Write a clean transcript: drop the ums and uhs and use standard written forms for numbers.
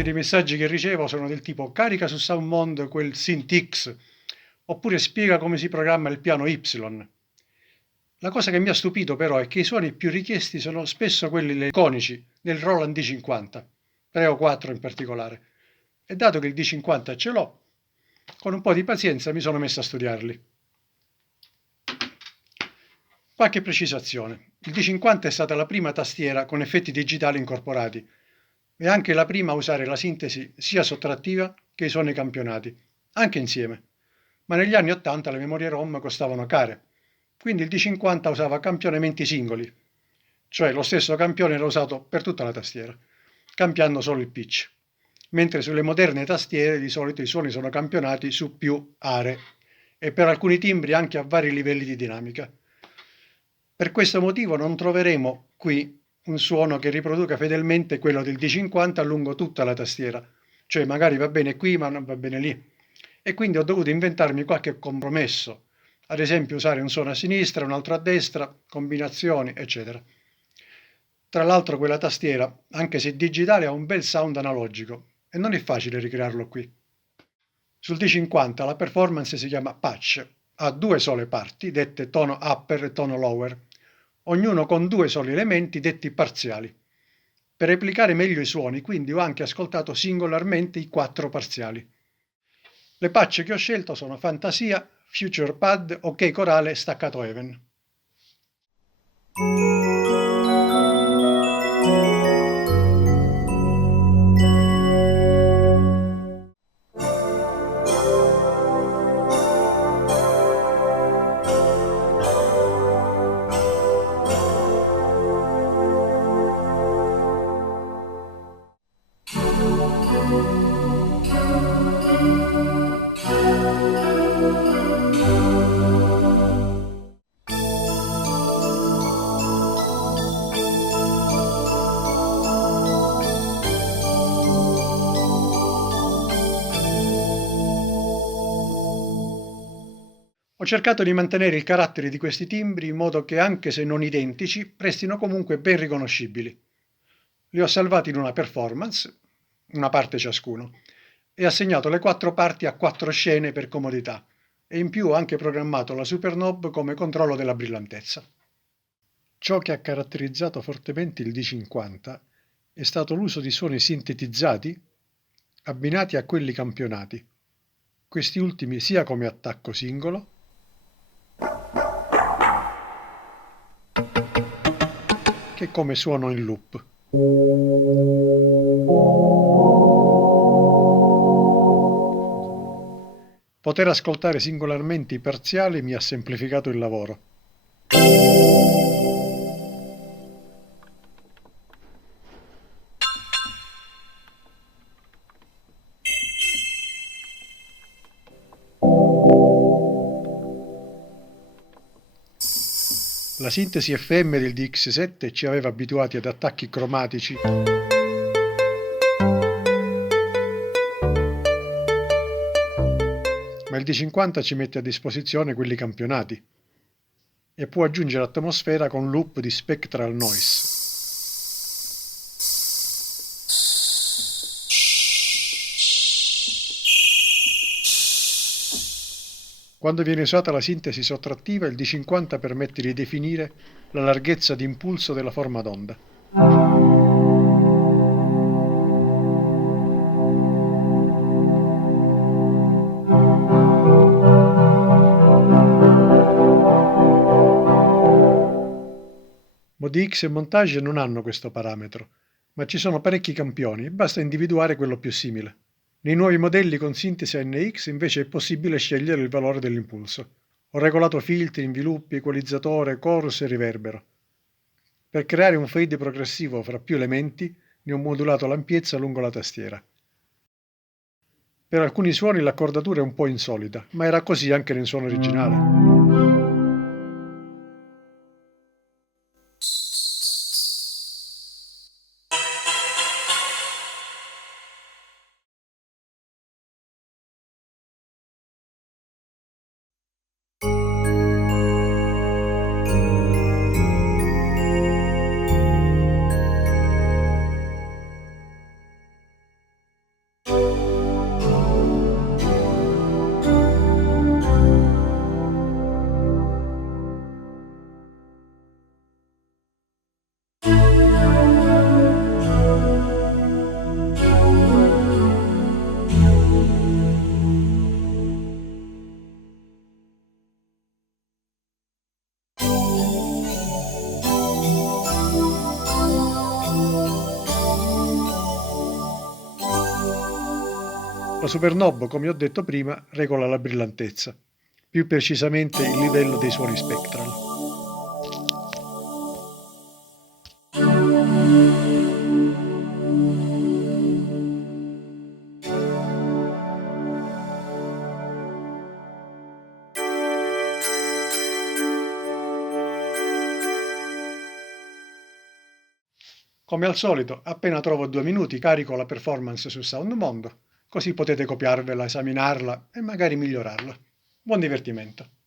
Molti dei messaggi che ricevo sono del tipo carica su SoundMond quel synth X, oppure spiega come si programma il piano Y. La cosa che mi ha stupito però è che i suoni più richiesti sono spesso quelli iconici del Roland D50, 3 o 4 in particolare. E dato che il D50 ce l'ho, con un po' di pazienza mi sono messo a studiarli. Qualche precisazione. Il D50 è stata la prima tastiera con effetti digitali incorporati e anche la prima a usare la sintesi sia sottrattiva che i suoni campionati, anche insieme. Ma negli anni 80 le memorie ROM costavano care, quindi il D50 usava campionamenti singoli, cioè lo stesso campione era usato per tutta la tastiera, cambiando solo il pitch. Mentre sulle moderne tastiere di solito i suoni sono campionati su più aree e per alcuni timbri anche a vari livelli di dinamica. Per questo motivo non troveremo qui un suono che riproduca fedelmente quello del D50 lungo tutta la tastiera, cioè magari va bene qui ma non va bene lì. E quindi ho dovuto inventarmi qualche compromesso, ad esempio usare un suono a sinistra, un altro a destra, combinazioni, eccetera. Tra l'altro quella tastiera, anche se digitale, ha un bel sound analogico e non è facile ricrearlo qui. Sul D50 la performance si chiama patch, ha due sole parti, dette tono upper e tono lower, ognuno con due soli elementi detti parziali. Per replicare meglio i suoni, quindi ho anche ascoltato singolarmente i 4 parziali. Le patch che ho scelto sono Fantasia, Future Pad, OK Corale e Staccato Heaven. Ho cercato di mantenere il carattere di questi timbri in modo che, anche se non identici, restino comunque ben riconoscibili. Li ho salvati in una performance, una parte ciascuno, e assegnato le 4 parti a 4 scene per comodità, e in più ho anche programmato la Superknob come controllo della brillantezza. Ciò che ha caratterizzato fortemente il D50 è stato l'uso di suoni sintetizzati abbinati a quelli campionati, questi ultimi sia come attacco singolo che come suono in loop. Poter ascoltare singolarmente i parziali mi ha semplificato il lavoro. La sintesi FM del DX7 ci aveva abituati ad attacchi cromatici ma il D50 ci mette a disposizione quelli campionati e può aggiungere atmosfera con loop di spectral noise. Quando viene usata la sintesi sottrattiva, il D50 permette di definire la larghezza di impulso della forma d'onda. ModiX e Montage non hanno questo parametro, ma ci sono parecchi campioni e basta individuare quello più simile. Nei nuovi modelli con sintesi NX invece è possibile scegliere il valore dell'impulso. Ho regolato filtri, inviluppi, equalizzatore, chorus e riverbero. Per creare un fade progressivo fra più elementi ne ho modulato l'ampiezza lungo la tastiera. Per alcuni suoni l'accordatura è un po' insolita, ma era così anche nel suono originale. La Supernob, come ho detto prima, regola la brillantezza, più precisamente il livello dei suoni spectral. Come al solito, appena trovo 2 minuti carico la performance su Soundmondo, così potete copiarvela, esaminarla e magari migliorarla. Buon divertimento!